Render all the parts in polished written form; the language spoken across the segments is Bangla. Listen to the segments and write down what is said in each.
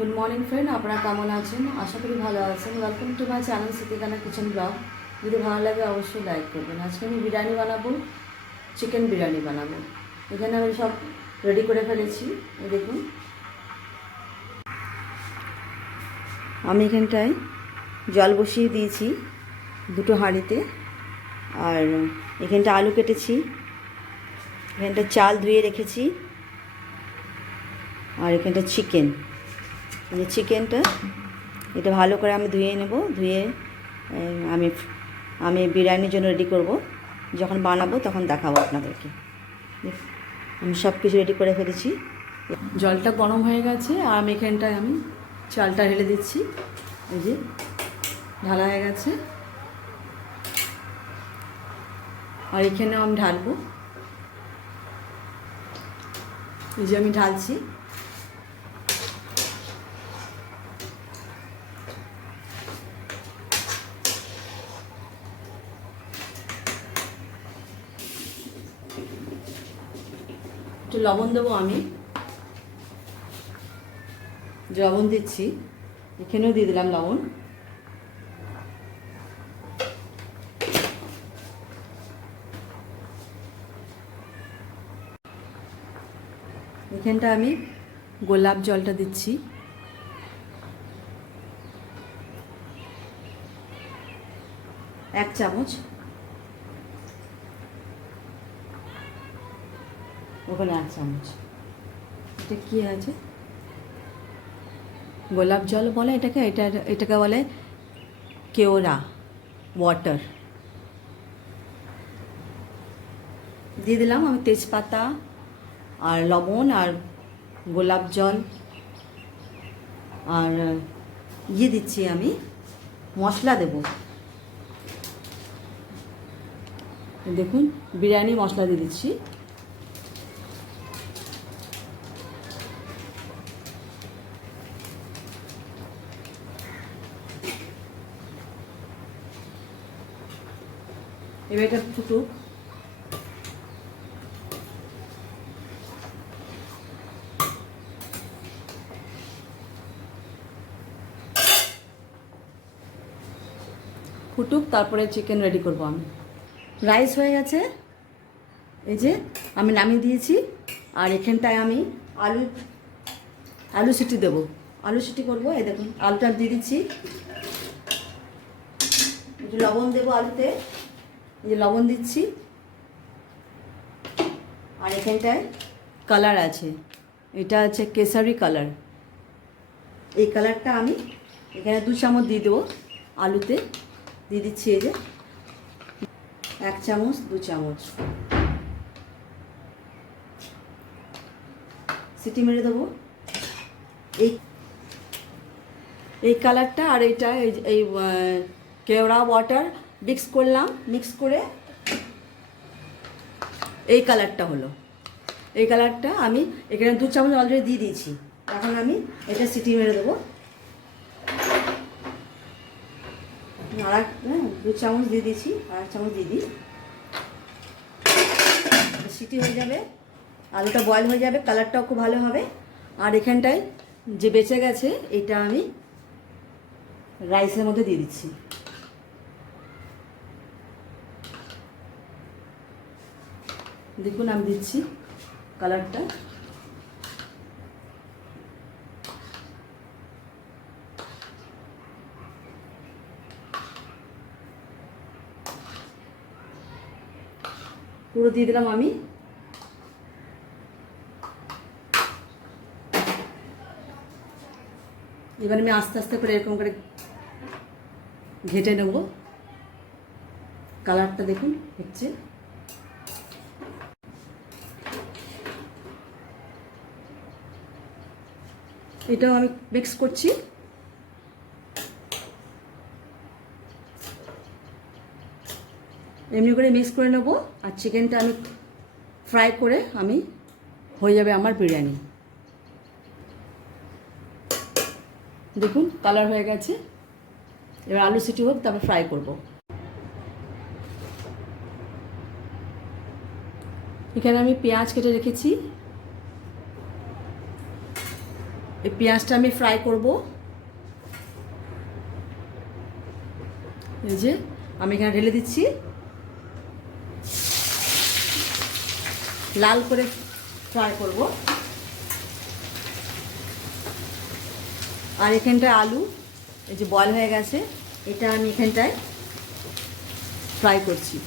গুড মর্নিং ফ্রেন্ড, আপনারা কেমন আছেন? আশা করি ভালো আছেন। Welcome to my channel Siddikana kitchen blog. যদি ভালো লাগে অবশ্যই লাইক করবেন। আজকে আমি বিরিয়ানি বানাবো, চিকেন বিরিয়ানি বানাবো। এখানে আমি সব রেডি করে ফেলেছি। এই দেখুন, আমি এখানটায় জল বসিয়ে দিয়েছি দুটো হাঁড়িতে। আর এখানটা আলু কেটেছি, এখানটা চাল ধুয়ে রেখেছি, আর এখানটা চিকেন। এই চিকেনটা এটা ভালো করে আমি ধুয়ে নেব। ধুয়ে আমি আমি বিরিয়ানির জন্য রেডি করব। যখন বানাবো তখন দেখাবো আপনাদেরকে। আমি সব কিছু রেডি করে ফেলেছি। জলটা গরম হয়ে গেছে আর আমি এখানটায় চালটা ঢেলে দিচ্ছি। এই যে ঢালা হয়ে গেছে, আর এখানেও আমি ঢালবো। এই যে আমি ঢালছি। একটু লবণ দেবো, আমি লবণ দিচ্ছি, এখানেও দিয়ে দিলাম লবণ। এখানটা আমি গোলাপ জলটা দিচ্ছি, এক চামচ। ওখানে এক চামচ। এটা কী আছে? গোলাপ জল বলে এটাকে। এটাকে বলে কেওড়া ওয়াটার। দিয়ে দিলাম আমি তেজপাতা আর লবণ আর গোলাপ জল, আর দিচ্ছি আমি মশলা দেব। দেখুন, বিরিয়ানি মশলা দিয়ে দিচ্ছি। এবার এটা ফুটুক। তারপরে চিকেন রেডি করব আমি। রাইস হয়ে গেছে, এই যে আমি নামিয়ে দিয়েছি। আর এখানটায় আমি আলু সিটি দেবো, আলু সিটি করবো। এই দেখুন, আলুটা দিয়ে দিচ্ছি। একটু লবণ দেবো আলুতে, এই যে লবণ দিচ্ছি। আর এখানটায় কালার আছে, এটা আছে কেসারি কালার। এই কালারটা আমি এখানে 2 চামচ দিয়ে দেবো। আলুতে দিয়ে দিচ্ছি, এই যে 1 চামচ 2 চামচ। সিটি মেরে দেবো। এই কালারটা আর এইটা এই কেওড়া ওয়াটার মিক্স করলাম। মিক্স করে এই কালারটা হলো। এই কালারটা আমি এখানে 2 চামচ অলরেডি দিয়ে দিয়েছি। এখন আমি এটা সিটি মেরে দেবো। আর 2 চামচ দিয়ে দিয়েছি, আর 1 চামচ দিয়ে দিই। সিটি হয়ে যাবে, আলুটা বয়েল হয়ে যাবে, কালারটাও খুব ভালো হবে। আর এখানটায় যে বেঁচে গেছে এটা আমি রাইসের মধ্যে দিয়ে দিচ্ছি। দেখুন, আমি দিচ্ছি কালারটা। পুরো দিয়ে দিলাম আমি। এবার আমি আস্তে আস্তে করে এরকম করে ঘেটে নেব। কালারটা দেখুন হচ্ছে। এটাও আমি মিক্স করছি। এমনি করে মিক্স করে নেব। আর চিকেনটা আমি ফ্রাই করে হয়ে যাবে আমার বিরিয়ানি। দেখুন, কালার হয়ে গেছে। এবার আলু সিটি হোক, তারপর ফ্রাই করব। এখানে আমি পেঁয়াজ কেটে রেখেছি, এই পেঁয়াজটা আমি ফ্রাই করব। এই যে আমি এখানে ঢেলে দিচ্ছি, লাল করে ফ্রাই করব। আর এখানটায় আলু এই যে বয়েল হয়ে গেছে, এটা আমি এখানটায় ফ্রাই করছি।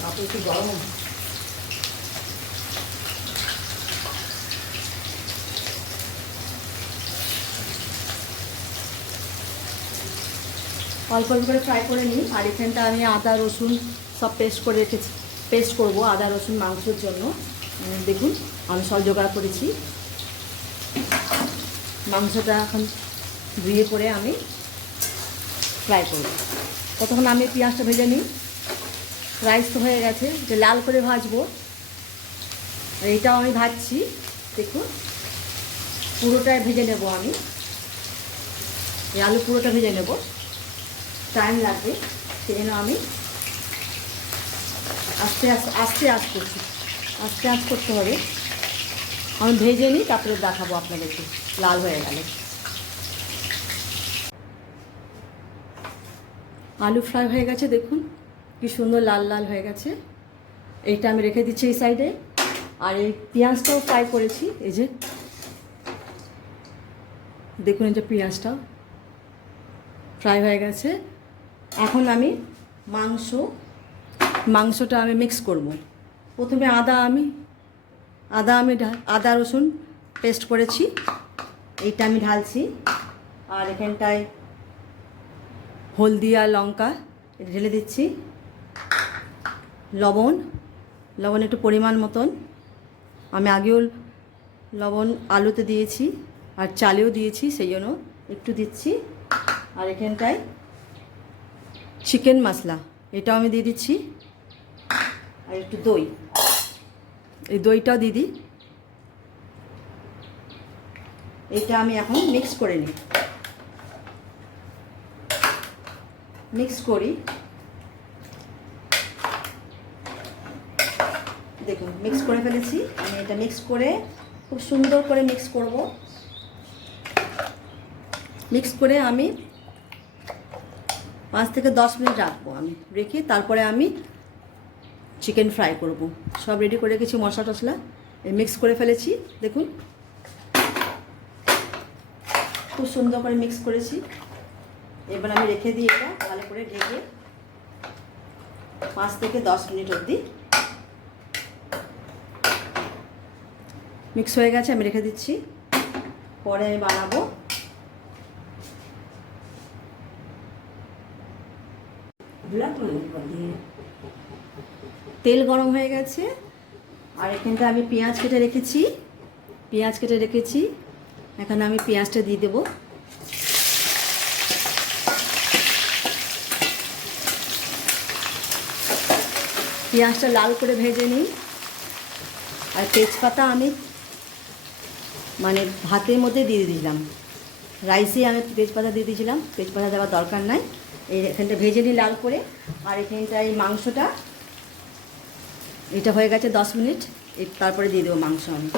তারপর একটু গরম অল্প অল্প করে ফ্রাই করে নিই। আর এখানটা আমি আদা রসুন সব পেস্ট করে রেখেছি, পেস্ট করব আদা রসুন মাংসের জন্য। দেখুন আমি সব জোগাড় করেছি। মাংসটা এখন ধুয়ে করে আমি ফ্রাই করব। ততক্ষণ আমি পেঁয়াজটা ভেজে নিই। রাইস তো হয়ে গেছে, যে লাল করে ভাজবো, এইটাও আমি ভাজছি। দেখুন পুরোটাই ভেজে নেব আমি, এই আলু পুরোটা ভেজে নেব, টাইম লাগবে, সেই জন্য আমি আস্তে আস্তে করছি, আস্তে করতে হবে। আমি ভেজে নিই, তারপরে দেখাবো আপনাদেরকে লাল হয়ে গেলে। আলু ফ্রাই হয়ে গেছে, দেখুন কি সুন্দর লাল লাল হয়ে গেছে। এইটা আমি রেখে দিচ্ছি এই সাইডে। আর এই পেঁয়াজটাও ফ্রাই করেছি, এই যে দেখুন এই যে পেঁয়াজটাও ফ্রাই হয়ে গেছে। এখন আমি মাংসটা আমি মিক্স করব। প্রথমে আদা রসুন পেস্ট করেছি, এইটা আমি ঢালছি। আর এখানটায় হলদি আর লঙ্কা ঢেলে দিচ্ছি। লবণ একটু পরিমাণ মতন, আমি আগেও লবণ আলুতে দিয়েছি আর চালেও দিয়েছি, সেই জন্য একটু দিচ্ছি। আর এখানটায় চিকেন মশলা এটাও আমি দিয়ে দিচ্ছি। আর একটু দই, এই দইটাও দিয়ে দিই। এটা আমি এখন মিক্স করে নিই, মিক্স করি। দেখুন মিক্স করে ফেলেছি আমি। এটা মিক্স করে খুব সুন্দর করে মিক্স করব। মিক্স করে আমি 5 থেকে 10 মিনিট রাখবো। আমি রেখে তারপরে আমি চিকেন ফ্রাই করব। সব রেডি করে রেখেছি, মশলা টশলা মিক্স করে ফেলেছি। দেখুন খুব সুন্দর করে মিক্স করেছি। এবার আমি রেখে দিই, এটা ভালো করে ঢেকে 5 থেকে 10 মিনিট অবধি। মিক্স হয়ে গেছে, আমি রেখে দিচ্ছি। পরে আমি বানাবো। তেল গরম হয়ে গেছে। আর এখানটা আমি পেঁয়াজ কেটে রেখেছি। এখানে আমি পেঁয়াজটা দিয়ে দেবো। পেঁয়াজটা লাল করে ভেজে নিই। আর তেজপাতা আমি ভাতের মধ্যে দিয়ে দিয়েছিলাম, রাইসে আমি তেজপাতা দিয়ে দিয়েছিলাম, তেজপাতা দেওয়ার দরকার নাই। এই এখানটা ভেজে নিই লাল করে। আর এখানটা এই মাংসটা, এটা হয়ে গেছে 10 মিনিট, তারপরে দিয়ে দেবো মাংস। আমি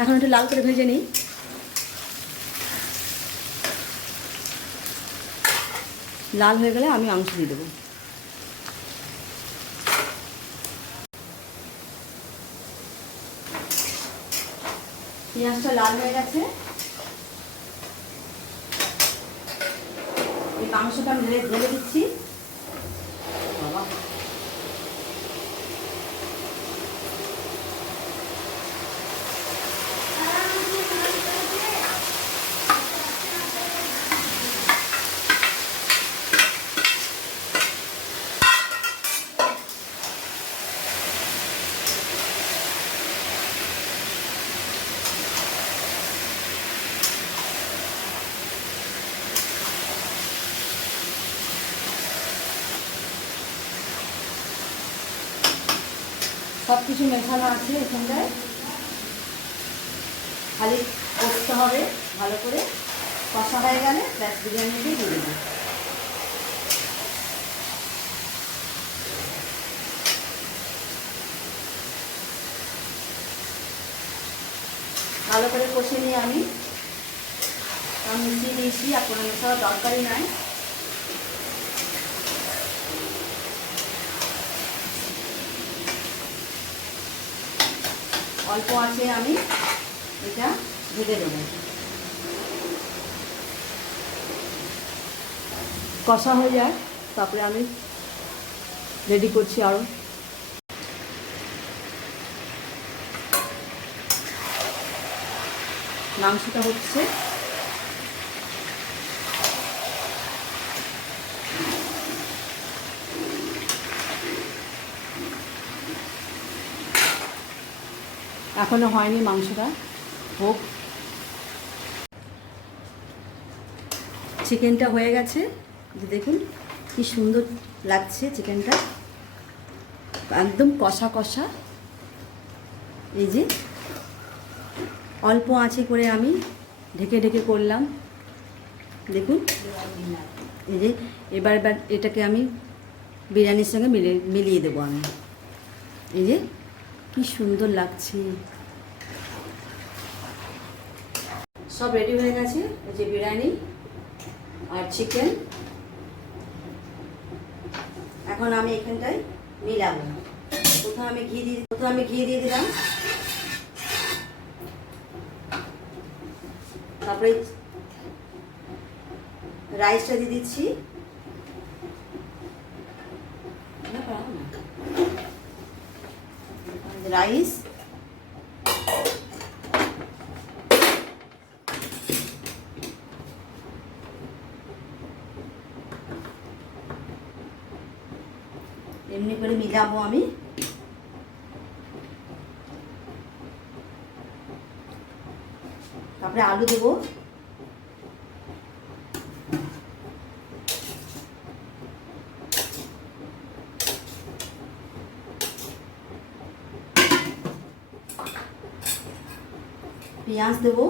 এখন একটু লাল করে ভেজে নিই। লাল হয়ে গেলে আমি মাংস দিয়ে দেবো। পেঁয়াজটা লাল হয়ে গেছে, এই মাংসটা আমি ঢেলে দিচ্ছি। বাবা সব কিছু মেশানো আছে এখানটায়, খালি কষতে হবে ভালো করে। কষা হয়ে গেলে ব্যাস বিরিয়ানিতে দিয়ে দেবো। ভালো করে কষে নিয়ে আমি মিশিয়ে দিয়েছি, আর কোনো মেশানোর দরকারই নাই। অল্প আছে আমি এটা ভেজে দেবো। কষা হয়ে যায় তারপরে আমি রেডি করছি আরও। মাংসটা হচ্ছে, এখনো হয়নি, মাংসটা হোক। চিকেনটা হয়ে গেছে, দেখুন কি সুন্দর লাগছে চিকেনটা, একদম কষা কষা। এই যে অল্প আঁচে করে আমি ঢেকে ঢেকে করলাম, দেখুন। এই যে এবার এটাকে আমি বিরিয়ানির সঙ্গে মিলিয়ে দেবো আমি। এই যে কি সুন্দর লাগছে, সব রেডি হয়ে গেছে। এই যে বিরিয়ানি আর চিকেন, এখন আমি এখানটায় মিলাবো। প্রথমে আমি ঘি দিয়ে দিলাম, তারপরে রাইসটা দিয়ে দিচ্ছি। রাইস, এমনি করে মিলাবো আমি। তারপরে আলু দেবো, পেঁয়াজ দেবো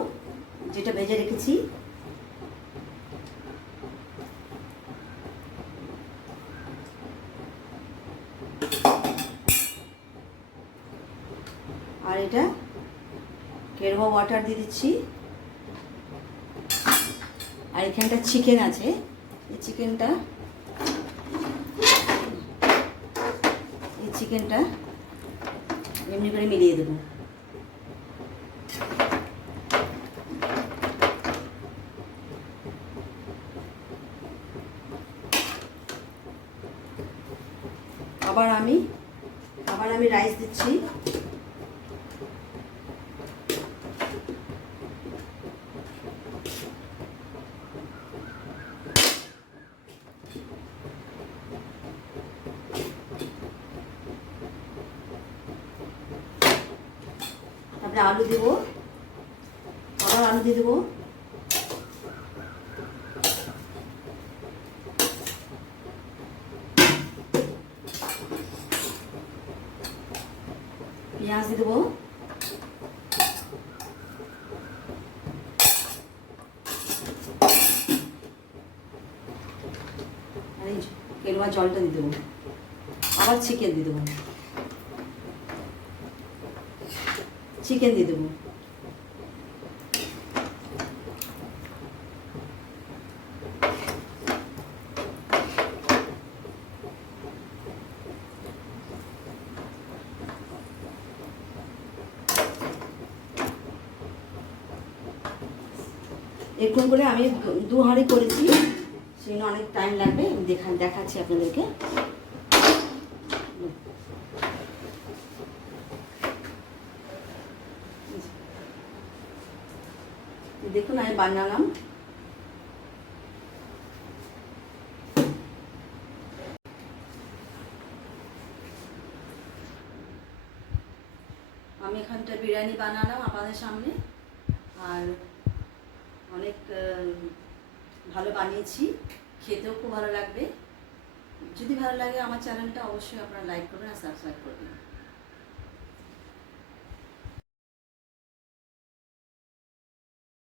যেটা ভেজে রেখেছি, আর এটা কেরোয়া ওয়াটার দিয়ে দিচ্ছি। আর এখানটা চিকেন আছে, এই চিকেনটা এমনি করে মিলিয়ে দেবো। আবার আমি রাইস দিচ্ছি। তারপরে আলু দেবো, আবার আলু দিয়ে দেবো। পেঁয়াজ দিয়ে দেবো, আর এই কেরোয়া জলটা দিয়ে দেবো। আবার চিকেন দিয়ে দেবো, এরকম করে আমি 2 হাঁড়ি করেছি, সেই অনেক টাইম লাগবে। আমি দেখাচ্ছি আপনাদেরকে। দেখুন আমি বানালাম। আমি এখানটা বিরিয়ানি বানালাম আপনাদের সামনে, আর অনেক ভালো বানিয়েছি, খেতেও খুব ভালো লাগবে। যদি ভালো লাগে আমার চ্যানেলটা অবশ্যই আপনারা লাইক করবেন আর সাবস্ক্রাইব করবেন।